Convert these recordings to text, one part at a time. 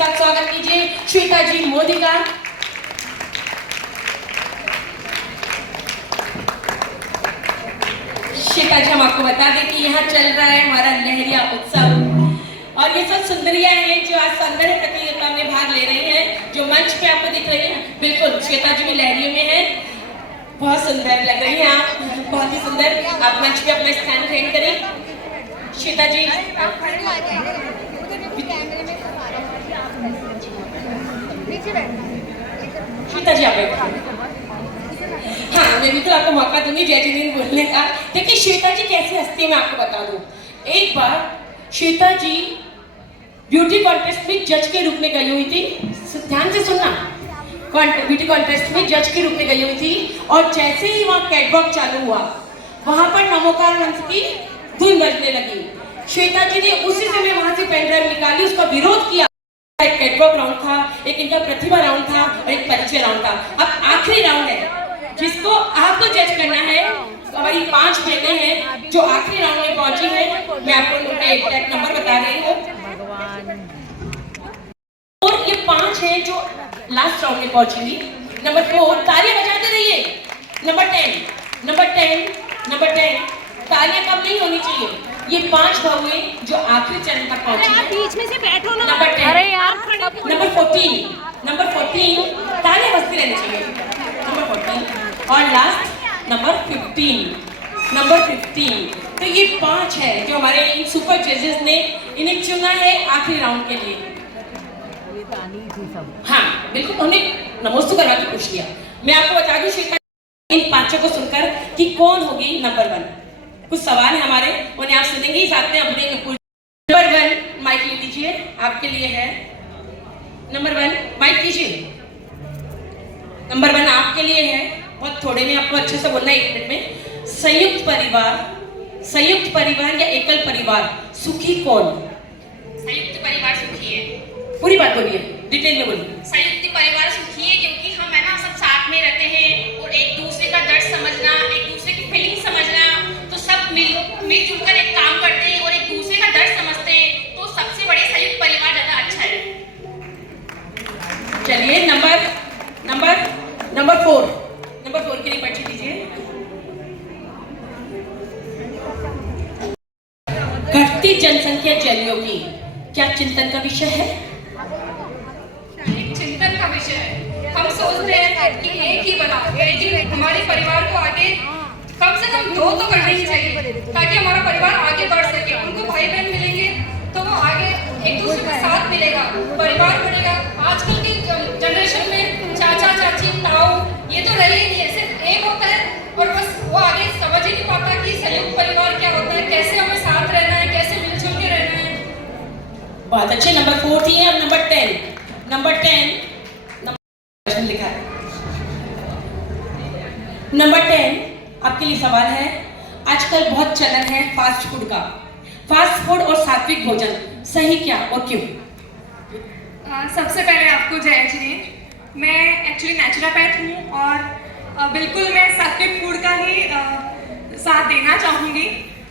साथ स्वागत कीजिए श्वेता जी मोदी का। श्वेता जी, हम आपको बता दें कि यहाँ चल रहा है हमारा लहरिया उत्सव और ये सब सुंदरियां हैं जो आज सौंदर्य प्रतियोगिता में भाग ले रही हैं, जो मंच पे आपको दिख रही हैं। बिल्कुल श्वेता जी भी लहरियों में है, बहुत सुंदर लग रही हैं आप, बहुत ही सुंदर। आप मंच पे अपना स्थान ग्रहण करें। श्वेता जी श्वेता जी आप हाँ, मैं बिल्कुल आपको मौका दूंगी जय जिनेंद्र बोलने का। देखिए श्वेता जी कैसी हस्ती है मैं आपको बता दूं। एक बार श्वेता जी ब्यूटी कॉन्टेस्ट में जज के रूप में गई हुई थी, ध्यान से सुनना, ब्यूटी कॉन्टेस्ट में जज के रूप में गई हुई थी और जैसे ही वहाँ कैटवॉक चालू हुआ वहां पर नमोकार मंच की धुन बजने लगी। श्वेता जी ने उसी समय वहां से पेन ड्राइव निकाली, उसका विरोध किया। एक कैटवॉक राउंड था, एक इनका प्रतिभा राउंड था और एक परिचय राउंड था। अब आखिरी राउंड है जिसको आपको जज करना है। हमारी 5 बहनें हैं जो आखिरी राउंड में पहुंची हैं। मैं आपको उनका एग्जैक्ट नंबर बता रही हूँ और ये 5 हैं जो लास्ट राउंड में पहुंचेंगी। नंबर 4, तालियां बजाते रहिए। नंबर 10 तालियां कम नहीं होनी चाहिए। ये 5 बहुएं जो आखिरी चरण तक पहुंची हैं। बीच में से बैठो ना। नंबर 10, अरे यार नंबर 14 तालियां बजती रहनी चाहिए। नंबर 14 और लास्ट नंबर 15। तो ये 5 है जो हमारे इन सुपर जजेस ने इन्हें चुना है आखिरी राउंड के लिए। हाँ बिल्कुल, उन्हें नमोस्तु करवा के पूछ लिया। मैं आपको बता दूं श्वेता इन 5 को सुनकर कि कौन होगी नंबर 1। कुछ सवाल है हमारे, उन्हें आप सुनेंगे, साथ में अपने नंबर 1 माइक ले लीजिए, आपके लिए है। नंबर 1 माइक कीजिए। नंबर 1 आपके लिए है। बहुत थोड़े में आपको अच्छे से बोलना है, 1 मिनट में। संयुक्त परिवार या एकल परिवार सुखी कौन? संयुक्त परिवार सुखी है। पूरी बात बोलिए, डिटेल में बोलिए। संयुक्त परिवार सुखी है क्योंकि हम है ना सब साथ में रहते हैं और एक दूसरे का दर्द समझना, एक दूसरे की फीलिंग समझना, तो सब मिलजुल कर एक काम करते हैं और एक दूसरे का दर्द समझते हैं, तो सबसे बड़े संयुक्त परिवार ज्यादा अच्छा है। चलिए नंबर 4 के लिए पर्ची दीजिए। घटती जनसंख्या जलियों की क्या चिंतन का विषय है? चिंतन का विषय है। हम सोच रहे हैं कि एक ही बना, लेकिन हमारे परिवार को आगे कम से कम 2 तो करने ही चाहिए ताकि हमारा परिवार आगे बढ़ सके। उनको भाई बहन मिलेंगे तो वो आगे एक दूसरे का साथ मिलेगा, परिवार बढ़ेगा। आजकल की जनरेशन में चाचा चाची ताऊ ये तो रहे ही नहीं है, सिर्फ एक होता है और बस वो आगे समझ ही नहीं पाता कि संयुक्त परिवार क्या होता है, कैसे हमें साथ रहना है, कैसे मिलजुल के रहना है। बहुत अच्छे। नंबर 4 थी और नंबर 10 लिखा है। नंबर 10 आपके लिए सवाल है। आजकल बहुत चलन है फास्ट फूड का। फास्ट फूड और सात्विक भोजन सही क्या और क्यों? सबसे पहले आपको जय जिनेंद्र। मैं एक्चुअली नेचुरोपैथ हूँ और बिल्कुल मैं सात्विक फूड का ही साथ देना चाहूँगी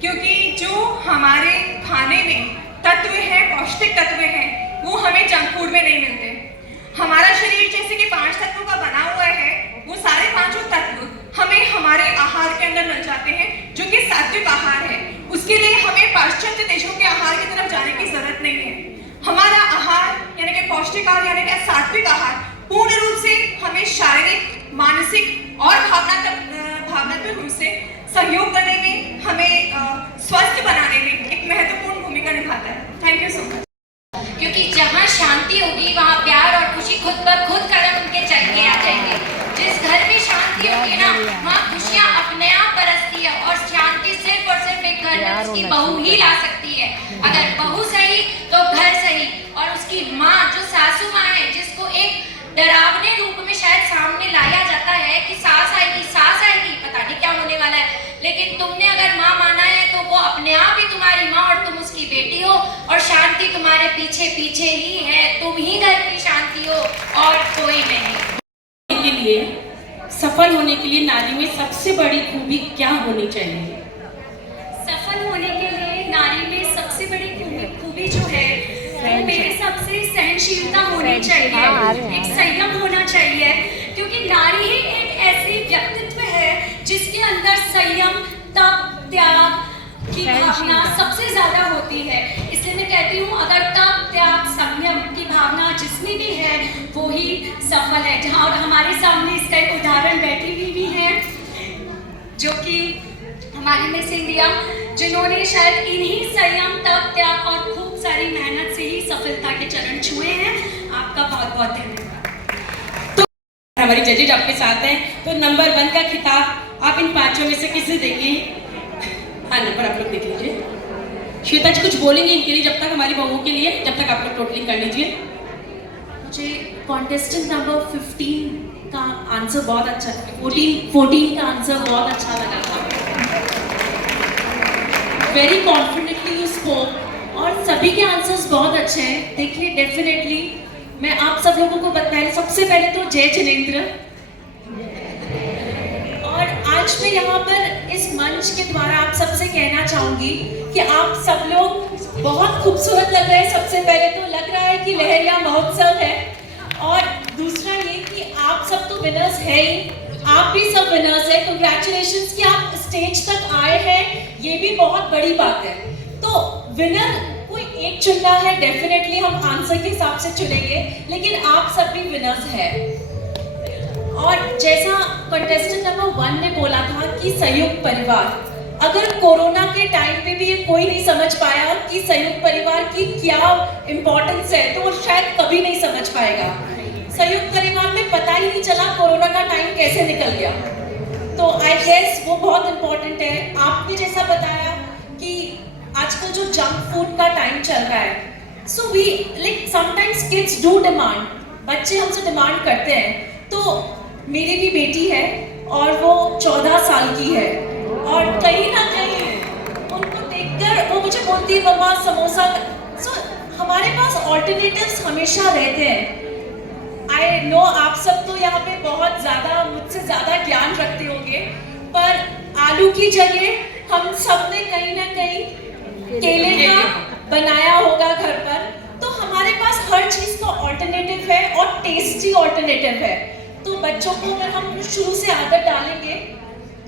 क्योंकि जो हमारे खाने में तत्व है, पौष्टिक तत्व है, वो हमें जंक फूड में नहीं मिलते। हमारा शरीर जैसे कि 5 तत्वों का बना हुआ है, वो सारे 5 तत्व हमें हमारे आहार के अंदर मिल जाते हैं जो कि सात्विक आहार है। उसके लिए हमें पाश्चात्य देशों के आहार की तरफ जाने की जरूरत नहीं है। हमारा आहार यानी कि पौष्टिक आहार यानी कि सात्विक आहार पूर्ण रूप से हमें शारीरिक, मानसिक और भावनात्मक रूप से सहयोग करने में, हमें स्वस्थ बनाने में एक महत्वपूर्ण भूमिका निभाता है। Thank you so much. क्योंकि जहाँ शांति होगी वहाँ प्यार और खुशी खुद ब खुद कदम उनके चल के आ जाएंगे। जिस घर में शांति होगी ना, वहाँ खुशियाँ अपने आप बरसती है और शांति सिर्फ और सिर्फ एक घर में उसकी बहू ही ला सकती है। अगर बहू सही तो घर सही। और उसकी माँ जो सासू माँ है, जिसको एक डरावने रूप में शायद सामने लाया जाता है कि सास आएगी, पता नहीं क्या होने वाला है, लेकिन तुमने अगर माँ माना है तो वो अपने आप ही तुम्हारी माँ और तुम उसकी बेटी हो और शांति तुम्हारे पीछे पीछे ही है। तुम ही घर की शांति हो और कोई नहीं। के लिए सफल होने के लिए नारी में सबसे बड़ी खूबी क्या होनी चाहिए? सफल होने के लिए नारी में सबसे बड़ी खूबी जो है वो मेरे हिसाब से सहनशीलता सहनशीलता होनी चाहिए, एक संयम होना चाहिए, क्योंकि नारी ही एक ऐसी व्यक्तित्व है जिसके अंदर संयम, तप, त्याग की भावना सबसे ज्यादा होती है। इसलिए मैं कहती हूँ अगर तप, त्याग, संयम की भावना जिसमें भी है वो ही सफल है। जहाँ और हमारे सामने इसका एक उदाहरण बैठी हुई भी है जो कि हमारी मिस इंडिया, जिन्होंने शायद इन्हीं संयम, तप, त्याग और खूब सारी मेहनत से ही सफलता के चरण छुए हैं। आपका बहुत बहुत धन्यवाद। तो हमारी जजेज आपके साथ हैं, तो नंबर 1 का खिताब आप इन 5 में से किसे देंगे? हाँ, नंबर आप लोग देख लीजिए। श्वेता जी कुछ बोलेंगे इनके लिए, जब तक हमारी बहुओं के लिए, जब तक आप लोग टोटलिंग कर लीजिए। मुझे कॉन्टेस्टेंट नंबर 15 का आंसर बहुत अच्छा, 14 का आंसर बहुत अच्छा लगा था। वेरी कॉन्फिडेंटली यू स्पोक और सभी के आंसर्स बहुत अच्छे हैं। देखिए डेफिनेटली मैं आप सब लोगों को सबसे पहले तो जय जिनेंद्र। और आज मैं यहाँ पर इस मंच के द्वारा आप सबसे कहना चाहूंगी कि आप सब लोग बहुत खूबसूरत लग रहे हैं। सबसे पहले तो लग रहा है कि लहरिया महोत्सव है, और दूसरा ये कि आप सब तो विनर्स है ही, आप भी सब विनर्स है। कंग्रेचुलेशंस कि आप स्टेज तक आए हैं, ये भी बहुत बड़ी बात है। तो विनर कोई एक चुनना है, डेफिनेटली हम आंसर के हिसाब से चुनेंगे, लेकिन आप सब भी विनर्स है। और जैसा कंटेस्टेंट नंबर 1 ने बोला था कि संयुक्त परिवार, अगर कोरोना के टाइम पे भी ये कोई नहीं समझ पाया कि संयुक्त परिवार की क्या इंपॉर्टेंस है, तो वो शायद कभी नहीं समझ पाएगा। संयुक्त परिवार में पता ही नहीं चला कोरोना का टाइम कैसे निकल गया। तो आई गेस वो बहुत इंपॉर्टेंट है। आपने जैसा बताया कि आजकल जो जंक फूड का टाइम चल रहा है, so we like sometimes kids do demand, बच्चे हमसे डिमांड करते हैं। तो मेरी भी बेटी है और वो 14 साल की है, और कहीं ना कहीं उनको देखकर वो मुझे बोलती है मम्मा समोसा। सो हमारे पास ऑल्टरनेटिव्स हमेशा रहते हैं। आई नो आप सब तो यहाँ पे बहुत ज्यादा मुझसे ज्यादा ज्ञान रखते होंगे, पर आलू की जगह हम सब ने कहीं ना कहीं केले का बनाया होगा घर पर। तो हमारे पास हर चीज का ऑल्टरनेटिव है और टेस्टी ऑल्टरनेटिव है। तो बच्चों को अगर हम शुरू से आदत डालेंगे,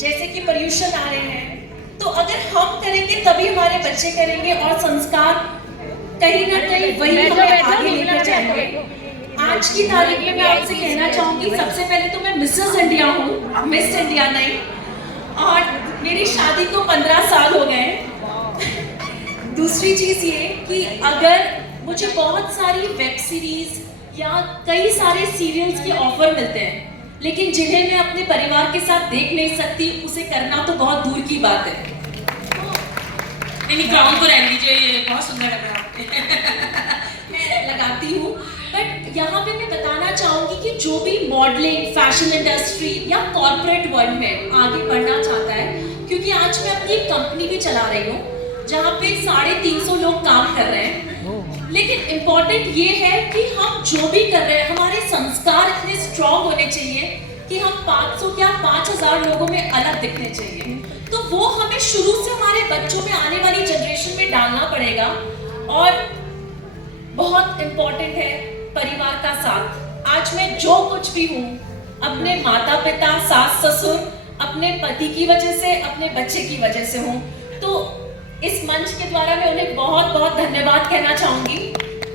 जैसे कि पर्यूषण आ रहे हैं, तो अगर हम करेंगे तभी हमारे बच्चे करेंगे, और संस्कार कहीं ना कहीं वही हमें आगे लेकर जाएंगे। आज की तारीख में मैं आपसे कहना चाहूंगी, सबसे पहले तो मैं मिसेस इंडिया हूँ, मिस इंडिया नहीं, और मेरी शादी को 15 साल हो गए। दूसरी चीज ये कि अगर मुझे बहुत सारी वेब सीरीज या कई सारे सीरियल्स के ऑफर मिलते हैं, लेकिन जिन्हें मैं अपने परिवार के साथ देख नहीं सकती, उसे करना तो बहुत दूर की बात है। नहीं, क्राउन को रहने दीजिए, ये बहुत सुंदर लग रहा है। मैं लगाती हूँ, बट यहाँ पे मैं बताना चाहूंगी कि जो भी मॉडलिंग, फैशन इंडस्ट्री या कॉर्पोरेट वर्ल्ड में आगे बढ़ना चाहता है, क्योंकि आज मैं अपनी एक कंपनी भी चला रही हूँ जहाँ पे 350 लोग काम कर रहे हैं, लेकिन इम्पोर्टेंट ये है कि हम जो भी कर रहे हैं, हमारे संस्कार इतने स्ट्रॉन्ग होने चाहिए कि हम 500 क्या 5000 लोगों में अलग दिखने चाहिए। तो वो हमें शुरू से हमारे बच्चों में, आने वाली जनरेशन में डालना पड़ेगा। और बहुत इम्पोर्टेंट है परिवार का साथ। आज मैं जो कुछ भी हूँ, अपने माता पिता, सास ससुर, अपने पति की वजह से, अपने बच्चे की वजह से हूँ। तो इस मंच के द्वारा मैं उन्हें बहुत बहुत धन्यवाद कहना चाहूंगी,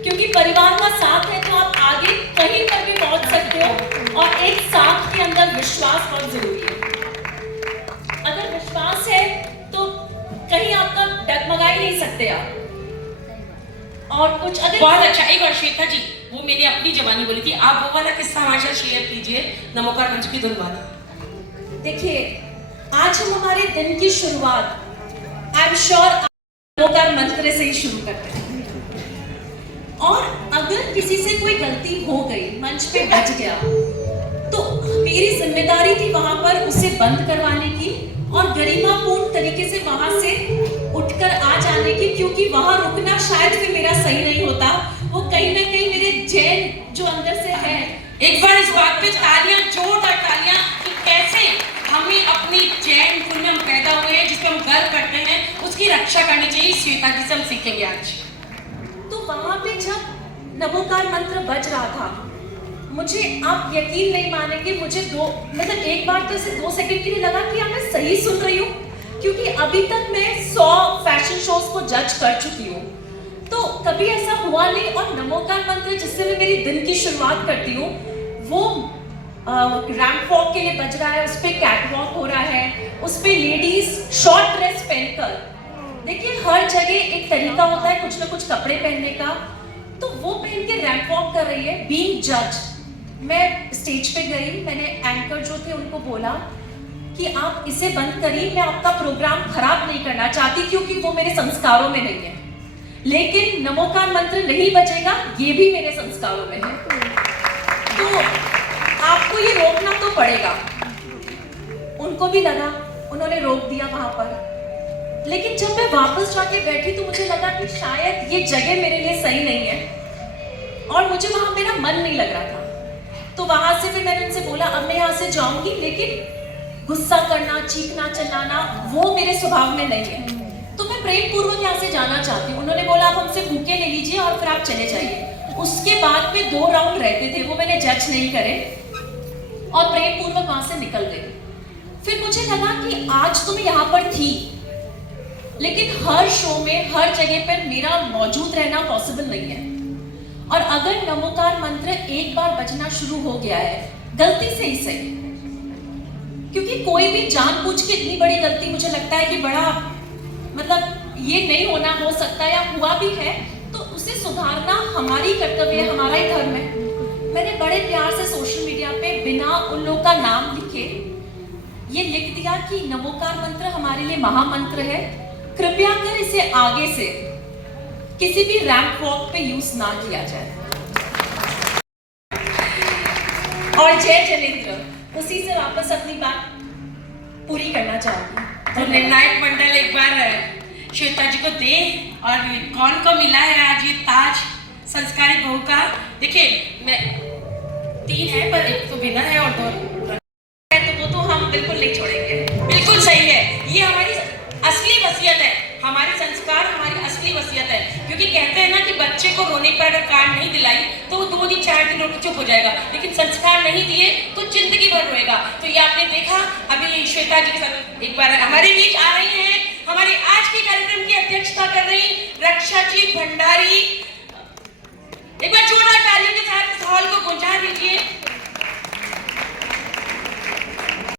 क्योंकि परिवार का साथ है तो आप आगे कहीं पर भी पहुंच सकते हो। और एक साथ के अंदर विश्वास बहुत जरूरी है। अगर विश्वास है तो कहीं आपका डगमगा ही नहीं सकते आप। और कुछ अगर बहुत अच्छा। एक बार श्वेता जी, वो मैंने अपनी जबानी बोली थी, आप वो वाला किस्सा हमारे साथ शेयर कीजिए, नमोकार मंच की धुन वाला। देखिए, आज हम हमारे दिन की शुरुआत आई एम श्योर नमोकार मंत्र से ही शुरू करते हैं। और अगर किसी से कोई गलती हो गई, मंच पे बच गया, तो मेरी जिम्मेदारी थी वहां पर उसे बंद करवाने की और गरिमापूर्ण तरीके से वहां से उठकर आ जाने की, क्योंकि वहां रुकना शायद फिर मेरा सही नहीं होता। वो कहीं ना कहीं मेरे जैन जो अंदर से है। एक बार इस बात पे तालियां, जोरदार तालियां, कि कैसे हमें अपनी जैन कुल में हम पैदा हुए हैं, जिसपे हम गर्व करते हैं, उसकी रक्षा करनी चाहिए। श्वेता जी से हम सीखेंगे आज। तो वहां पे जब नमोकार मंत्र बज रहा था, मुझे आप यकीन नहीं मानेंगे, मुझे एक बार तो इसे 2 सेकंड के लिए लगा कि मैं सही सुन रही हूँ, क्योंकि अभी तक मैं 100 फैशन शोज को जज कर चुकी हूँ, तो कभी ऐसा हुआ नहीं। और नमोकार मंत्र जिससे मैं मेरी दिन की शुरुआत करती हूँ, वो रैंप वॉक के लिए बज रहा है, उस पे कैट वॉक हो रहा है, उस पे लेडीज शॉर्ट ड्रेस पहनकर, देखिए हर जगह एक तरीका होता है कुछ ना कुछ कपड़े पहनने का, तो वो पहन के रैंप वॉक कर रही है बीइंग जज। मैं स्टेज पे गई, मैंने एंकर जो थे उनको बोला कि आप इसे बंद करिए, मैं आपका प्रोग्राम खराब नहीं करना चाहती क्योंकि वो मेरे संस्कारों में नहीं है, लेकिन नमोकार मंत्र नहीं बजेगा, ये भी मेरे संस्कारों में है, तो आपको ये रोकना तो पड़ेगा। उनको भी लगा, उन्होंने रोक दिया वहां पर, लेकिन जब मैं वापस जाके बैठी तो मुझे लगा कि शायद ये जगह मेरे लिए सही नहीं है और मुझे वहां मेरा मन नहीं लग रहा था। तो वहां से फिर मैंने उनसे बोला अब मैं यहाँ से जाऊंगी, लेकिन गुस्सा करना, चीखना, चिल्लाना वो मेरे स्वभाव में नहीं है, तो मैं प्रेम पूर्वक यहाँ से जाना चाहती हूँ। उन्होंने बोला आप हमसे भूखे ले लीजिए और फिर आप चले जाइए। उसके बाद में 2 राउंड रहते थे, वो मैंने जज नहीं करे और प्रेम पूर्वक वहां से निकल गई। फिर मुझे लगा कि आज तो मैं यहाँ पर थी, लेकिन हर शो में हर जगह पर मेरा मौजूद रहना पॉसिबल नहीं है, और अगर नमोकार मंत्र एक बार बजना शुरू हो गया है, गलती से ही सही, क्योंकि कोई भी जानबूझ के इतनी बड़ी गलती, मुझे लगता है कि बड़ा मतलब ये नहीं होना हो सकता या हुआ भी है, तो उसे सुधारना हमारी कर्तव्य है, हमारा ही धर्म है। मैंने बड़े प्यार से सोशल मीडिया पे बिना उन लोगों का नाम लिखे ये लिख दिया कि नमोकार मंत्र हमारे लिए महामंत्र है, कृपया कर इसे आगे से किसी भी रैंप वॉक पे यूज ना किया जाए। और जय जनेंद्र उसी से वापस अपनी बात पूरी करना चाहूंगी। तो निर्णायक मंडल एक बार श्वेता जी को दे, और कौन को मिला है आज ये ताज संस्कारी बहू का। देखिए मैं 3 है पर 1 तो बिना है और 2 है, तो वो तो हम बिल्कुल नहीं छोड़ेंगे। बिल्कुल सही है, ये हमारी असली वसीयत है, हमारे संस्कार हमारी असली वसीयत है, क्योंकि कहते हैं ना कि बच्चे को रोने पर अगर कार्ड नहीं दिलाई तो वो 2 दिन 4 दिन रोक चुप हो जाएगा, लेकिन संस्कार नहीं दिए तो जिंदगी भर रोएगा। तो ये आपने देखा, अभी श्वेता जी के साथ एक बार हमारे बीच आ रही हैं, हमारे आज के कार्यक्रम की अध्यक्षता कर रही रक्षा जी भंडारी। एक बार जोरदार तालियों के साथ इस हॉल को गुंजा दीजिए।